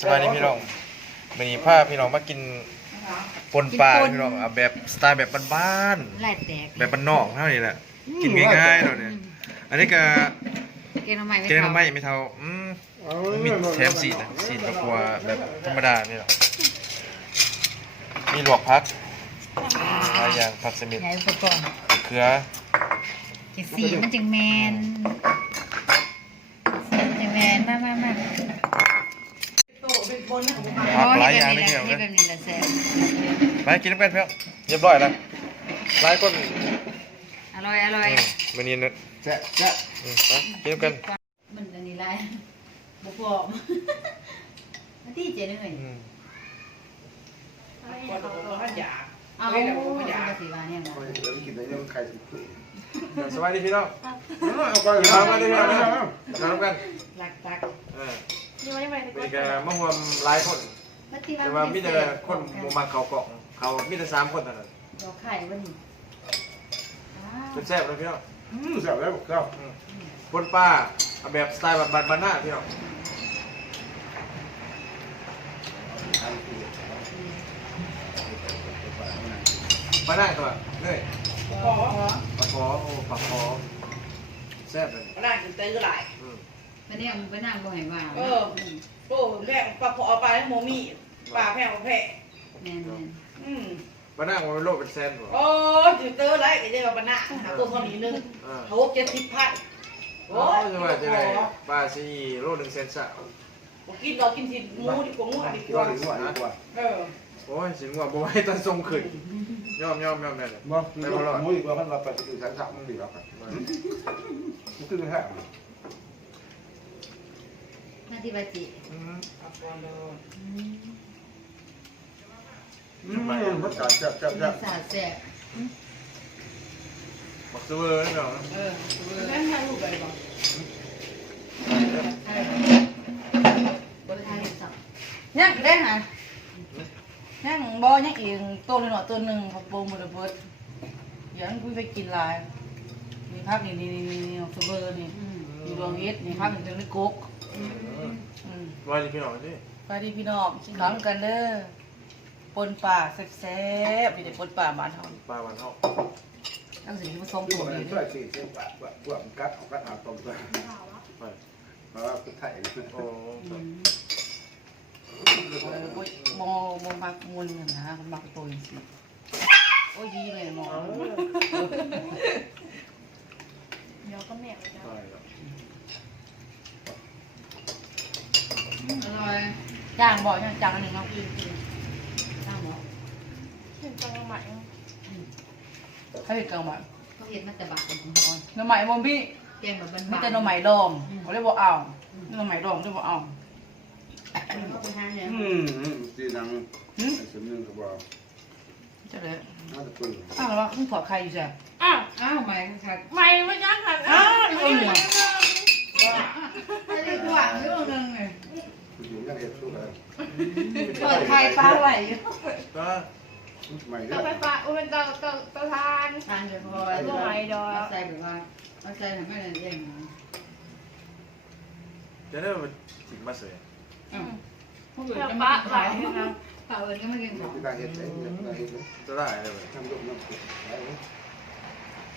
สวัสดีพี่น้องวันนี้พาพี่น้องมากินปนปลาพี่น้องเอาแบบสไตล์แบบบ้านไล่แตกๆแบบบ้านนอกเท่านี้แหละ กินง่ายๆเราเนี่ยอันนี้ก็เกณฑ์ทำไมไม่เกลือทำน้ำไม่ไม่เท่าอืมมีแถมสีนะสีตะกัวแบบธรรมดานี่หรอกมีลวกพักหลายอย่างผักสมิธใหญ่อุปกรณ์เขือจะสีมันจึงแมนสีมันจึงแมนมากมากมาก ผักหลายอย่างเลยเฮ็พี่ดน้องแบบเลยนี้แหละแซ่บไปกินน้ำกันเพื่อนเรียบร้อยแล้วหลายคนอร่อยอร่อยอืมวันนี้เนอะแจ๊ะแจ๊ะอืมไปกินน้ำกันมันอันนี้ไรบุพอมมาที่เจนึงเลยอืมคนตัวเขาอยากเอาเอาเอาสีวาเนี่ยนะคอยเดี๋ยวกินได้ยังใครสุดสวัสดีพี่น้องเอาไปเอามาดิพี่น้องนะกินน้ำกันหลักตักเออนี่ไม่ได้ไปนี่ก็มะม่วงหลายคนมาที่แต่ว่ามีแต่คนบ่มาเขาเกาะเขามีแต่สามคนเท่านั้นดอกไข่วันนี้เป็นแซ่บเลยพี่น้องอืมเสร็จแล้วบอกเจ้าอืมบนป้าเอาแบบสไตล์แบบบ้านๆหน้าพี่น้องบ้านหน้าตัวเนื่อยพอปลาคอโอ้ปลาคอแซ่บเลยน่าจะตื้อหลายอืม มันเนี่ยมันไปนั่งบ่อยว่าโอ้แพงปลาพอเอาไปโมมี่ปลาแพงแพงแม่นอืมบ้านหน้ามันเป็นโลกเป็นแซนบ่โอ้จืดตื้อไรก็จะมาปนะหาตัวเท่านี้นึงอ่าเขาเจ็ดสิบพันโอ้ยจะว่าจะไงปลาซีโลหนึ่งเซนสาวกินเรากินสิหมูดีกว่าหมูดีกก็ว่าถึงว่าดีกว่าเออโอ้ยสิงว่าบ่ให้ตันทรงขึ้นยอมยอมยอมแน่เลยบ่ไม่รอดมุ้ยว่าพันเราไปถึงชั้นสามมันดีแล้วกันมันคือแค่ห น้าที่บาจิอืมอืมมันการแจ๊ะแจ๊ะมีแจ๊ะสาแซ่บบักเซเวอร์นี่เนาะเออแม่แม่ลูกไปบ่ไทยบริไทยสับยังได้ฮะยังบ่ยังอีกตัวนึงตัวหนึ่งเขาโปรโมทเบิร์ดยังกูไปกินลายมีภาพนี่นี่นี่นี่เฟเบอร์นี่อืมมีดวงเอ็ดนี่ภาพนี่เป็นกุ๊กอืมอืม ว่าดิพี่น้องสิสวัสดีพี่น้องกินข้าวกันเด้อปนป่าแซ่บๆมีแต่ปนป่าบ้านเฮาปลาบ้านเฮาตั้งสิ่งที่ผสมตัวตัวมันนี้ช่วยสี่เส้นปะปะพวกกัดของกัดหาตรงตัวไปเพราะว่าคือไทยโอ้อืมเออโอ้ยมอมอมักมุนนะมันมักตัวจริงๆโอ้ยยีเลยหมอเดี๋ยวก็แม่เลยจ้ะตายแล้ว อร่อยจ้างบ่ยังจ้างอันหนึ่งเนาะตั้งหมอเห็นจังหวะเขาเห็นกลางวันเขาเห็นมาแต่บักของหน่อไม้บ่มีแกงแบบบ้านมีๆแต่หน่อไม้ดองเขาเรียกว่าเอาหน่อไม้ดองเรียกว่าเอา เขาไปหาเนี่ยอืมจีนังหืมสมนึงก็บอกจะเลยน่าจะปืนอ้าวแล้วคุณถอดใครอยู่ใช่อ้าวอ้าวไม่ค่ะไม่ไม่ยักหันอ้าวเอ็งเหรออันนี้กว่างเรื่องนึงเลย อยู่ยังเห็นสู้เลยเปิดไข่ปลาไหลก็ใหม่เตาเนี่ยไฟฟ้าอุ้ยเตาเตาเตาทานทานเฉพาะตัวไหนดอกใส่แบบว่าเอาใส่ทำให้เราเองจะได้มาถึงมาเสยผู้อื่นเตาจะปะมาไหลขายนะปลาอื่นก็มากินของที่ได้เห็นได้ได้เห็นเลยจะได้เลยทำลูกน้ำติดได้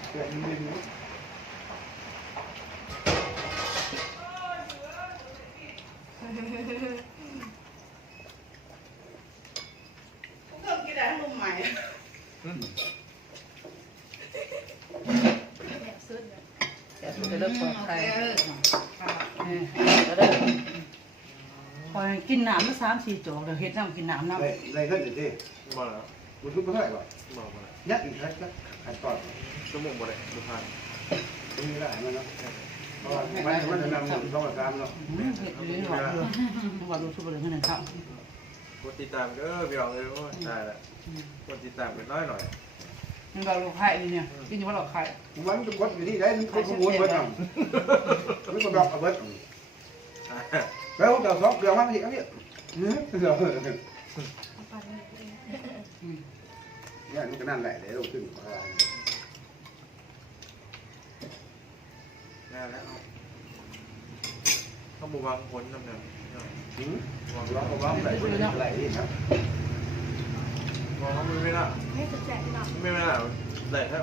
เพื่อนนิด นึงเริ่มกินได้ทั้งใหม่แม่ซื้อเลยแต่จะเลิกปลอดภัยเออจะได้คอยกินน้ำมาสามสี่จอกเดี๋ยวเฮ็ดน้ำกินน้ำน้ำได้ได้ขึ้นอยู่ที่มาแล้วมันทุกข์เท่าไหร่ก่อนมามาแล้วยักอีกครับขันก่อนชั่วโมงบ่ได้ดูผ่านตรงนี้ได้มันเนาะเพราะว่า มันมันจะนำหนึ่งสองสามเนาะเฮ็ดลิ้นหวานเลยว่ารู้สึกว่าเรื่องนั้นครับกดติดตามเด้อพี่น้องเอ้ยโอ้ยตายละกดติดตามกันน้อยหน่อยมันเราลูกไข่นี่เนี่ยกินอยู่ว่าเราไข่มันจะวัดอยู่ที่ไหนมันขโมยเบิดอะมันก็บอกเอาเบิดแล้วเดี๋ยวสองเดี๋ยวมาอีกอันนี้เดี๋ยวเนี่ยมันก็นั่นแหละเดี๋ยวเราขึ้น แน่แล้วเขาบวางผลนำเนี่ยหืมร้องร้องไหลไหลนี่ครับมองเขาไม่ได้ไม่สุดแสบหนักไม่ได้ไหลแค่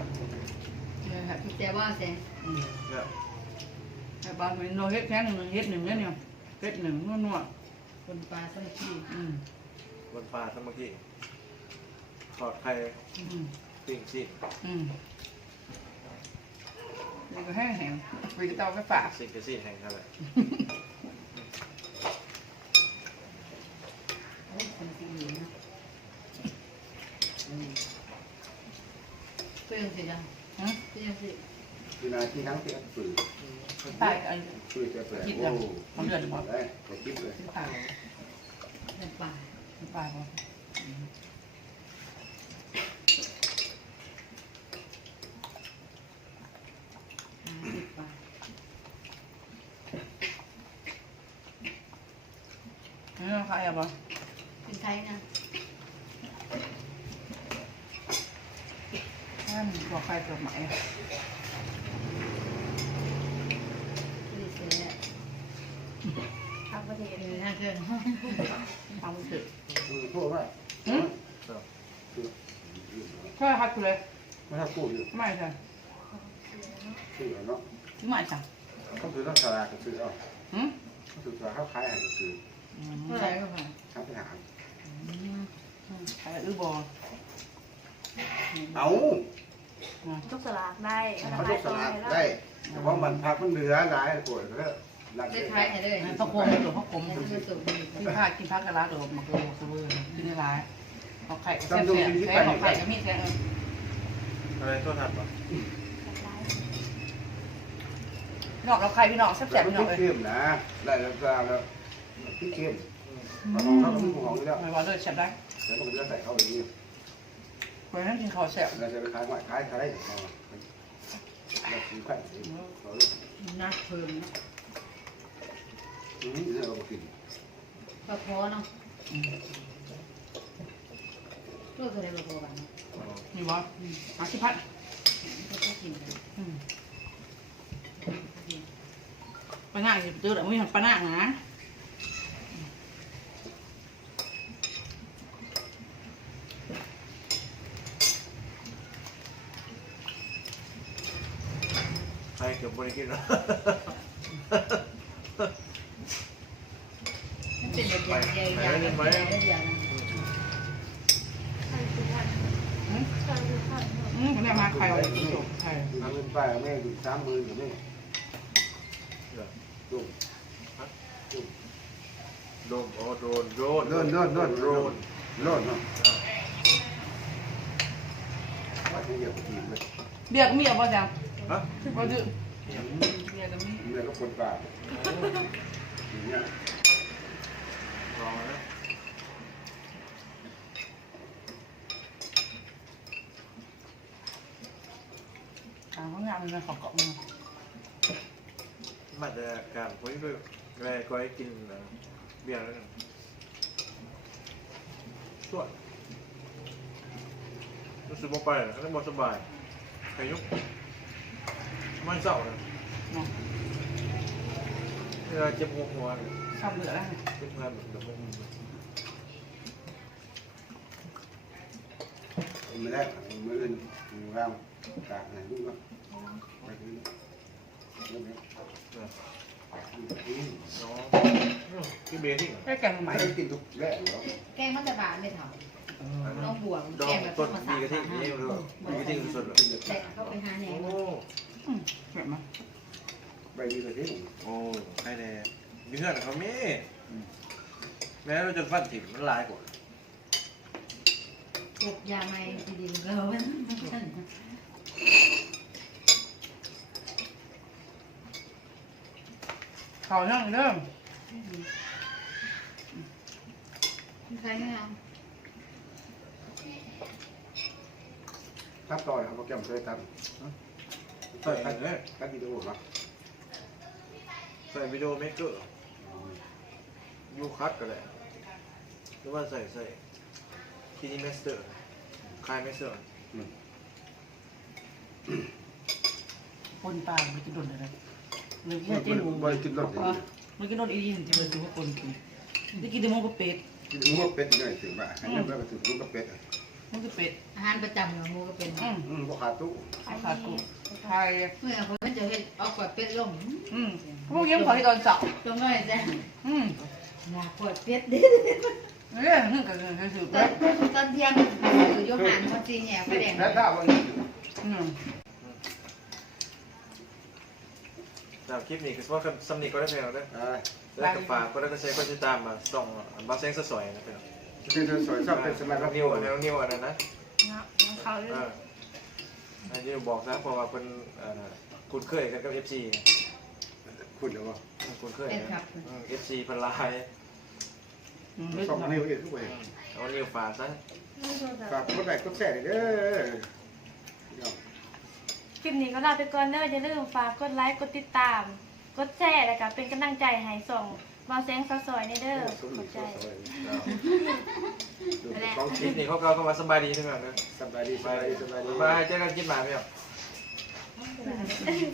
เนี่ยครับแต่ว่าแจเนี่ยแต่บ้านเป็นโนเฮ็ดแค่หนึ่งเฮ็ดหนึ่งเนี่ยเนี่ยเฮ็ดหนึ่งนวดคนปลาสมัยที่ๆอืมบนปลาทั้งเมื่อกี้ทอดไข่ปิ้งซีนอื มนี่ก็แห้งแห้งไปกระเตาไปฝากซีนกับซีนแห่งกันเลยโอ้ยคนที่อยู่นะเพื่อนสิจ้ะฮะเพื่อนสิคือนาที่ทั้งที่ฝืนตายอันฝืนจะเปิดโอ้ได้ก็คิดเลยที่ตายเพื่อนปลาที่ตายบ่ปลาติดปลา นี่เราขายอะบ่เป็นไทยนะถ้ามันบอกใครเกิดใหม่ที่เสียทางประเทศคือห้าเครื่องทำมันเถอะคือพวกว่าหืมช่วยฮัดกูเลยไม่ถ้าพูดอยู่ไม่ใช่คือเนาะไม่ใช่เขาคือต้องสลากก็คือเอาหืมเขาคือสลากเขาขายอะไรก็คือ อืมเท่าไหร่ก็ผ่านทำไปหาขายอื้อบอเอาทุกสลากได้เขาต้องสลากได้แต่ว่ามันพักมันเหลือหลายปวดก็รักได้ได้ท้ายไหนเลยพระโคมหรือพระโคมให้มันสุกดีกินผักกินผักกะลาโดดมันก็สวยกินได้หลายเอาไข่แซ่บๆแซ่บของไข่ก็มีแซ่บอะไรโทษทัดปะนอกเราไข่พี่น้องแซ่บแต่ๆมันพี่น้องเลยเข้มนะได้แล้วก็แล้ว พี่เข้มของเขาก็มีของอยู่แล้วไม่ว่าเลยแซ่บได้แล้วมันก็จะใส่เข้าไปนี่เพราะฉะนั้นกินข้าวแซ่บเราจะไปขายหอยขายขายเราซื้อไข่เรานักเพิ่มอืมเนี่ยเรากินปลาพอเนาะตัวเท่าไรปลาพอกันนี่บ่อาชิพัดก็ต้องกินกันปลาหน้าจะเจอแต่ไม่เห็นปลาหน้านะ ใครเกือบบริกินแล้วเป็นแบบใหญ่ใหญ่ใหญ่ใหญ่ใหญ่ทางทุกวันทางทุกวันอืมคนนี้มาไข่ไว้ไข่เอาเงินไปแม่ดูสามหมื่นกับแม่ดูโดนโอ้โดนโดนโน่นโน่นโน่นโน่นโน่นเนาะว่าที่เดียวกับทีมเลยเบียร์ก็มีเอาป่ะจ๊ะฮะก็ดื้อ เบียร์ก็มีเมื่อก็คนป่าอย่างเงี้ยลองนะทางเขางามเลยขอเกาะมามาจะการคุยไปแม่ก็ให้กินเบียร์แล้วนึงช่วยรู้สึกว่าไปนะก็ไม่สบายใครยุก ไม่เศร้าเลยเนาะเวลาเจ็บหัวหัวเนี่ยชอบเหลือแล้วเจ็บงานแบบเดี๋ยวพวกมึงไม่ได้ไม่เล่นร่างกากไหนลูกเนาะไปดูเรื่องนี้น้องพี่เบย์ที่แค่แกงใหม่ ไม่กินทุกแรกเหรอ แกงมันจะบานไม่เท่า ต้องบวกดอแกงงแบบต้นภาษามีกะทินี่หรือเปล่ามีกะทิสดเหรอแต่เข้าไปหาแหนโอ้แบบมาใบดีกว่าที่โอ้ใครแน่มีเพื่อนเขามีแม้เราจะฟันถิ่มมันลายกว่ากบยาไม้ทีดีเราเขานั่งเริ่มใครไม่เอา ทับต่อยเขาโปรแกรมเคยทใส่เนี่ยำตัดวิดีโอเนาะใส่วิดีโอเมกเกอร์ยูคัตก็ได้หรือว่าใส่ใส่ทีนี้เมสเตอร์คลายเมสเตอร์คนตายมันจะโดนอะไรเลยแค่เจ๊หนูใบกินรสดีมันก็โดนอีดีเห็นที่มันดูว่าคนกินได้กินแต่หมูกับเป็ดกินหมูกับเป็ดนี่ถือว่าให้เงินไปก็ถือหมูกับเป็ดห มูกับเป็ดอาหารประจำของหมูก็เป็นอืมอืมบ่ขาดตู้ขาดกูไทยเมื่อคนมันจะเห็นเอากวดเป็ดลงอืมพวกยิ้มขอที่ตอนเสาร์ตรงน้อยจ้ะอืมอยากกวดเป็ดดิเนี่ยนี่ก็คือถือตไปอนตอนเที่ยงอยู่โยหันมาจีแหน่ไฟแดงแล้วถ้าวันนี้อืมจากคลิปนี้คือว่าสำนีก็ได้เพลงแล้วเด้ออ่าแล้วก็ฝากก็ได้ก็ใช้ก็ติดตามมาส่องบัสเซ็งสวยๆนะเพื่อน คือสวยชอบเป็นสมัยน้รัอบงนินิววน้องนิวอันนั้นนะเนาะน้องเขาเลยเอออันนี้บอกซะเพราะว่าเป็นเอ่อคุ้นเคยกันกับเอฟซีคุณเดี๋ยวว่าคุ้นเคยเอฟซีพันลายอืมสองนิวเองทุกเว้ยเอานิวฝากซะฝากกดไลค์กดแชร์เด้อคลิปนี้ก็ลาไปก่อนเด้ออย่าลืมฝากกดไลค์กดติดตาม กดแชร์แล้วก็เป็นกำลังใจให้ส่ง มาแซงซอยๆในเด้อสมกดีดสใจวยดูของคคิลิดปนี้เขาก็เข้ามาสบายดีใช่ไหมเนอะสบายดีสบายดีสบายดีบายเจอกันคลิปใหม่พี่ครับ Bye.